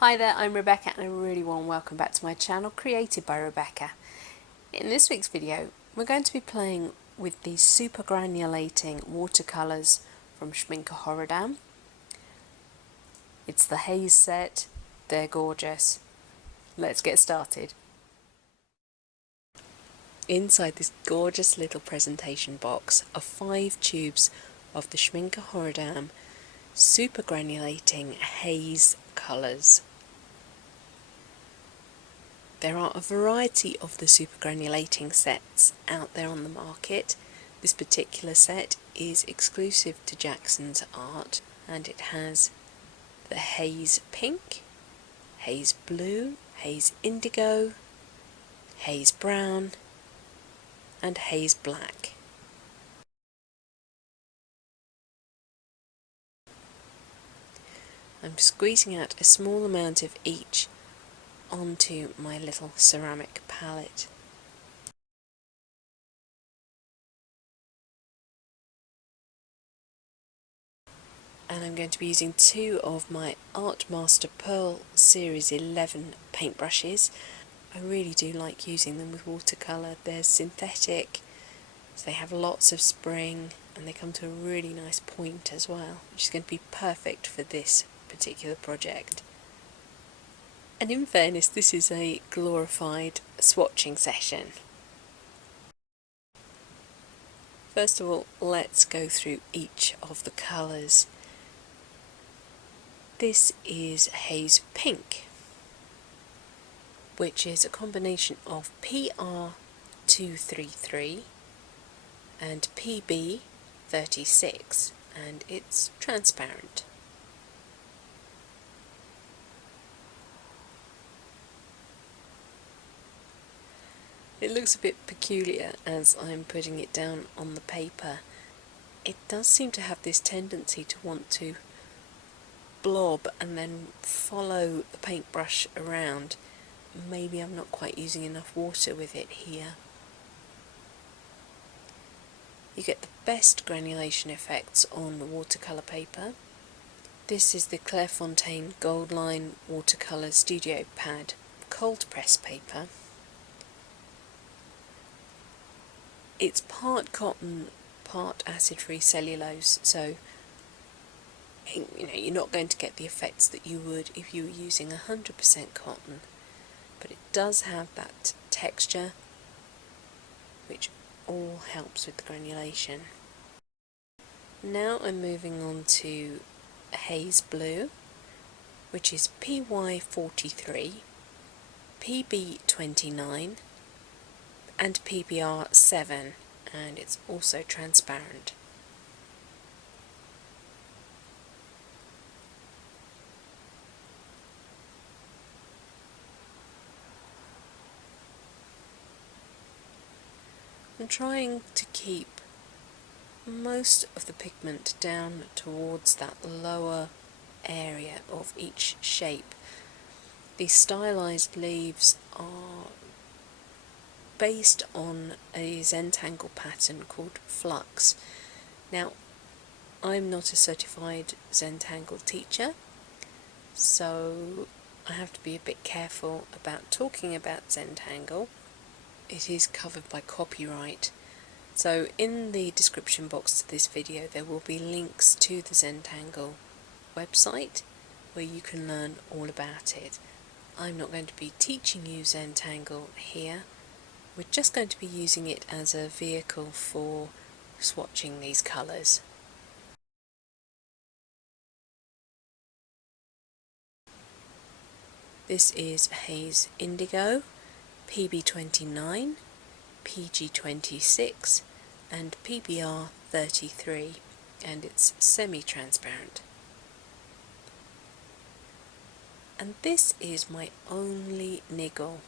Hi there, I'm Rebecca and a really warm welcome back to my channel created by Rebecca. In this week's video we're going to be playing with these super granulating watercolours from Schmincke Horadam. It's the Haze set, they're gorgeous. Let's get started. Inside this gorgeous little presentation box are 5 tubes of the Schmincke Horadam Super Granulating Haze colours. There are a variety of the super granulating sets out there on the market. This particular set is exclusive to Jackson's Art and it has the Haze Pink, Haze Blue, Haze Indigo, Haze Brown and Haze Black. I'm squeezing out a small amount of each onto my little ceramic palette. And I'm going to be using 2 of my Art Master Pearl Series 11 paintbrushes. I really do like using them with watercolour. They're synthetic, so they have lots of spring and they come to a really nice point as well, which is going to be perfect for this particular project. And in fairness, this is a glorified swatching session. First of all, let's go through each of the colours. This is Haze Pink, which is a combination of PR233 and PB36, and it's transparent. It looks a bit peculiar as I'm putting it down on the paper. It does seem to have this tendency to want to blob and then follow the paintbrush around. Maybe I'm not quite using enough water with it here. You get the best granulation effects on the watercolour paper. This is the Clairefontaine Gold Line Watercolour Studio Pad cold press paper. It's part cotton, part acid-free cellulose, so you're not going to get the effects that you would if you were using 100% cotton, but it does have that texture which all helps with the granulation. Now I'm moving on to Haze Blue, which is PY43, PB29 and PBR7, and it's also transparent. I'm trying to keep most of the pigment down towards that lower area of each shape. These stylized leaves are based on a Zentangle pattern called Flux. Now, I'm not a certified Zentangle teacher, so I have to be a bit careful about talking about Zentangle. It is covered by copyright, so in the description box to this video there will be links to the Zentangle website where you can learn all about it. I'm not going to be teaching you Zentangle here. We're just going to be using it as a vehicle for swatching these colours. This is Haze Indigo, PB29, PG26 and PBR33, and it's semi-transparent. And this is my only niggle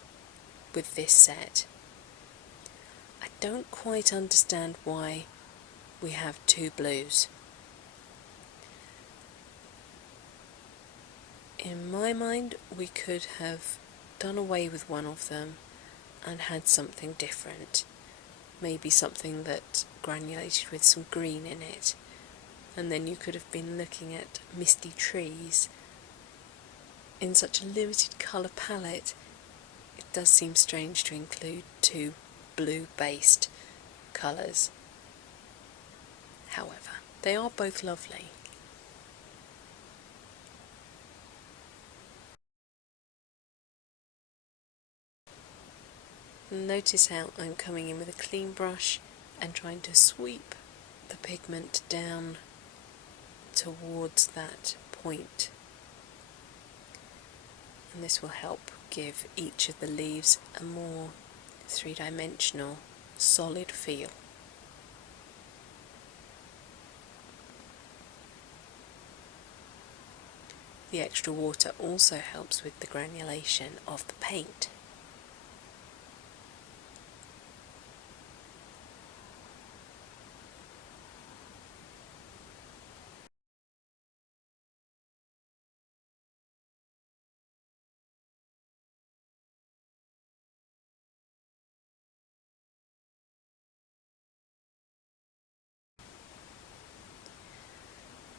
with this set. I don't quite understand why we have 2 blues. In my mind, we could have done away with one of them and had something different. Maybe something that granulated with some green in it. And then you could have been looking at misty trees. in such a limited colour palette, it does seem strange to include two blue-based colours. However, they are both lovely. Notice how I'm coming in with a clean brush and trying to sweep the pigment down towards that point. And this will help give each of the leaves a more three-dimensional, solid feel. The extra water also helps with the granulation of the paint.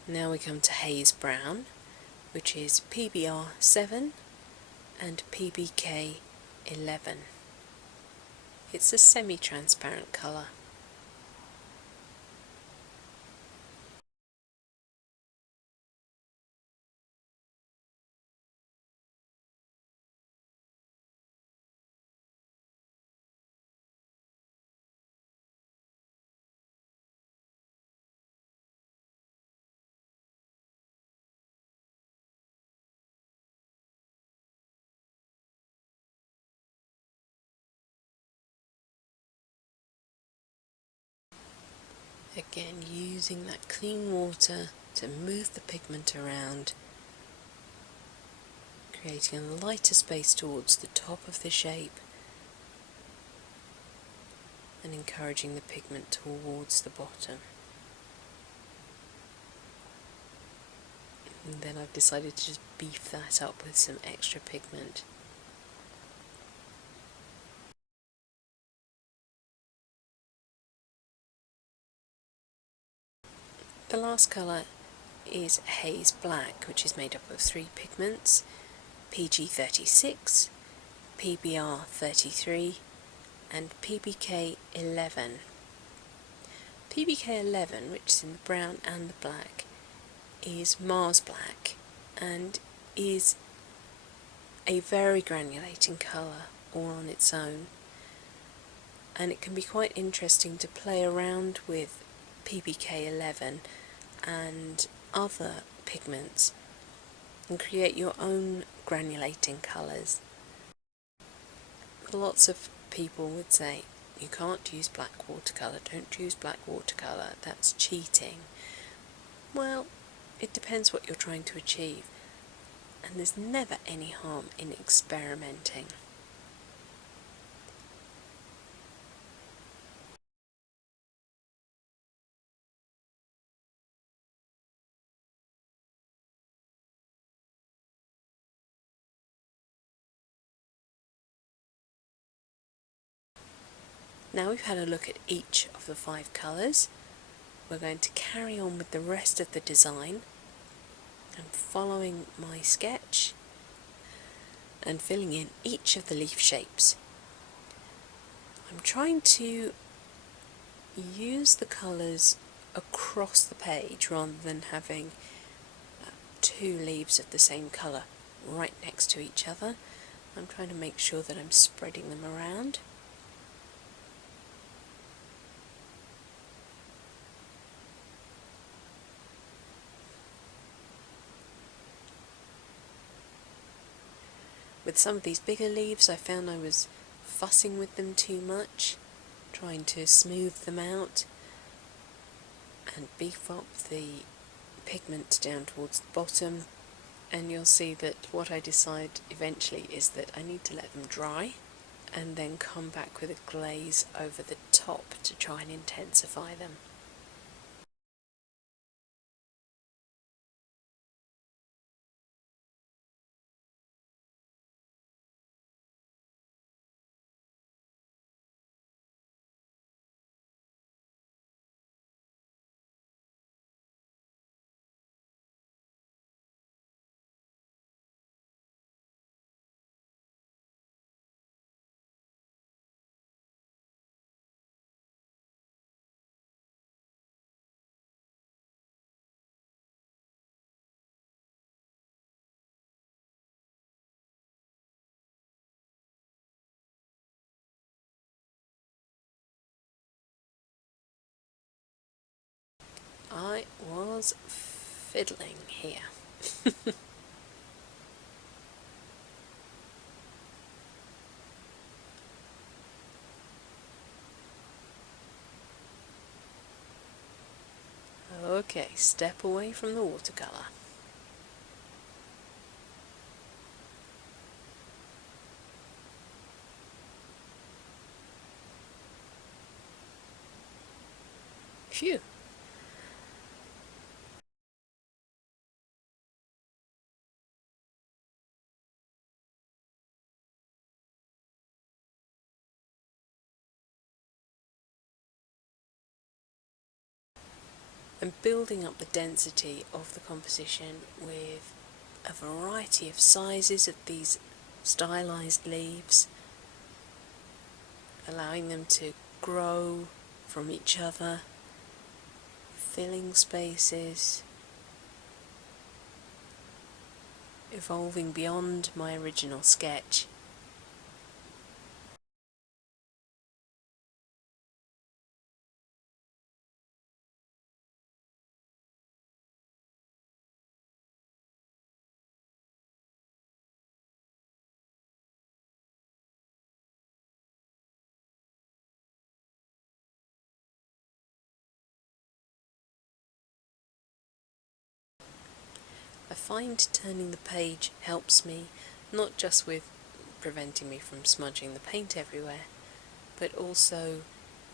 Now we come to Haze Brown, which is PBR 7 and PBK 11. It's a semi-transparent colour. Again, using that clean water to move the pigment around, creating a lighter space towards the top of the shape and encouraging the pigment towards the bottom. And then I've decided to just beef that up with some extra pigment. The last colour is Haze Black, which is made up of three pigments: PG36, PBR33 and PBK11. PBK11, which is in the brown and the black, is Mars Black and is a very granulating colour all on its own, and it can be quite interesting to play around with PBK11 and other pigments and create your own granulating colours. Lots of people would say, you can't use black watercolour, don't use black watercolour, that's cheating. Well, it depends what you're trying to achieve, and there's never any harm in experimenting. Now we've had a look at each of the 5 colours, we're going to carry on with the rest of the design and following my sketch and filling in each of the leaf shapes. I'm trying to use the colours across the page rather than having 2 leaves of the same colour right next to each other. I'm trying to make sure that I'm spreading them around. With some of these bigger leaves, I found I was fussing with them too much, trying to smooth them out and beef up the pigment down towards the bottom, and you'll see that what I decide eventually is that I need to let them dry and then come back with a glaze over the top to try and intensify them. I was fiddling here. Okay, step away from the watercolour. Phew. I'm building up the density of the composition with a variety of sizes of these stylised leaves, allowing them to grow from each other, filling spaces, evolving beyond my original sketch. I find turning the page helps me not just with preventing me from smudging the paint everywhere, but also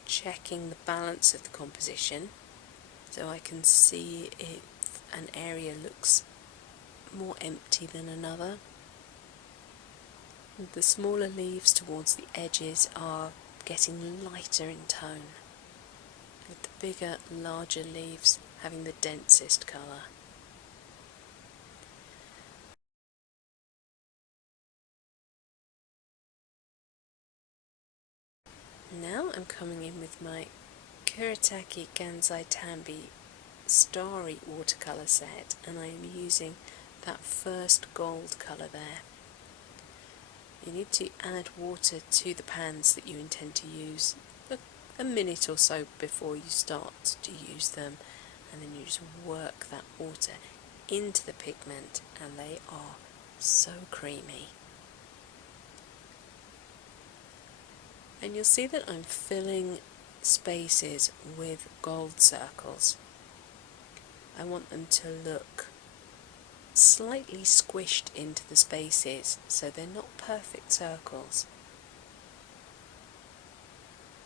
checking the balance of the composition so I can see if an area looks more empty than another. The smaller leaves towards the edges are getting lighter in tone, with the bigger, larger leaves having the densest colour. Now I'm coming in with my Kuretake Gansai Tambi Starry watercolour set, and I am using that first gold colour there. You need to add water to the pans that you intend to use a minute or so before you start to use them, and then you just work that water into the pigment and they are so creamy. And you'll see that I'm filling spaces with gold circles. I want them to look slightly squished into the spaces, so they're not perfect circles.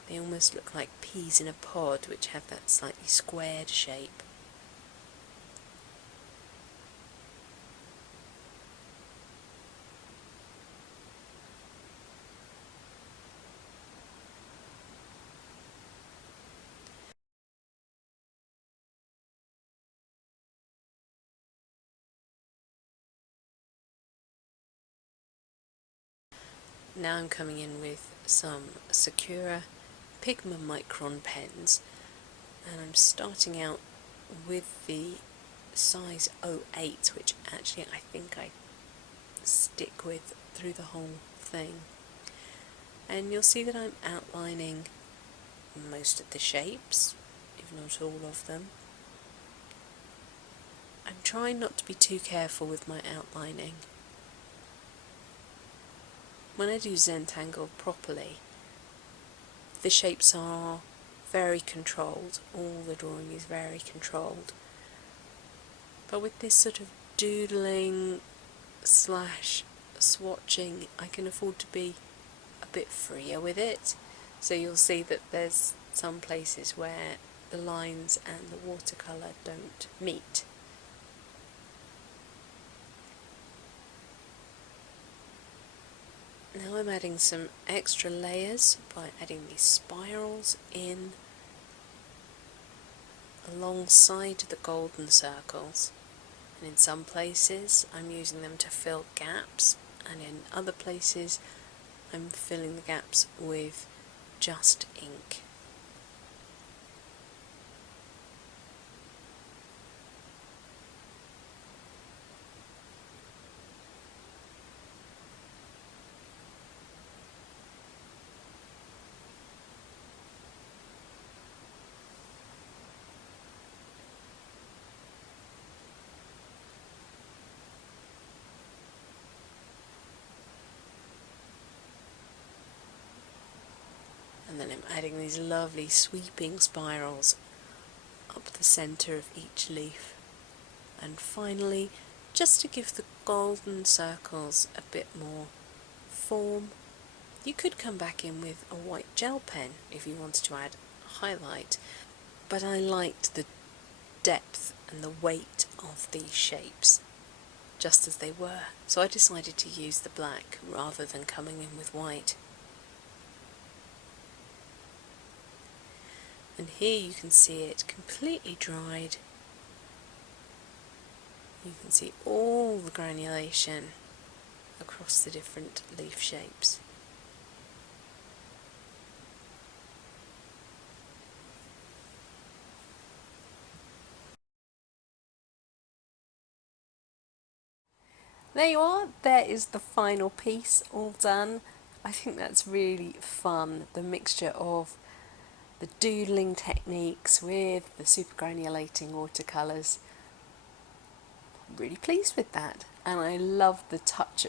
They almost look like peas in a pod, which have that slightly squared shape. Now I'm coming in with some Sakura Pigma Micron pens, and I'm starting out with the size 08, which actually I think I stick with through the whole thing. And you'll see that I'm outlining most of the shapes, if not all of them. I'm trying not to be too careful with my outlining. When I do Zentangle properly, the shapes are very controlled, all the drawing is very controlled. But with this sort of doodling / swatching, I can afford to be a bit freer with it. So you'll see that there's some places where the lines and the watercolour don't meet. Now I'm adding some extra layers by adding these spirals in alongside the golden circles, and in some places I'm using them to fill gaps, and in other places I'm filling the gaps with just ink. then I'm adding these lovely sweeping spirals up the centre of each leaf. And finally, just to give the golden circles a bit more form, you could come back in with a white gel pen if you wanted to add highlight, but I liked the depth and the weight of these shapes just as they were, so I decided to use the black rather than coming in with white. And here you can see it completely dried. You can see all the granulation across the different leaf shapes. There you are, there is the final piece all done. I think that's really fun, the mixture of the doodling techniques with the super granulating watercolours. I'm really pleased with that, and I love the touch,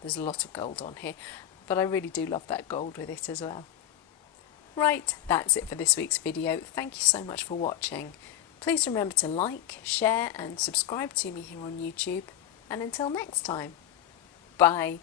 there's a lot of gold on here, but I really do love that gold with it as well. Right, that's it for this week's video. Thank you so much for watching. Please remember to like, share and subscribe to me here on YouTube. And until next time, bye.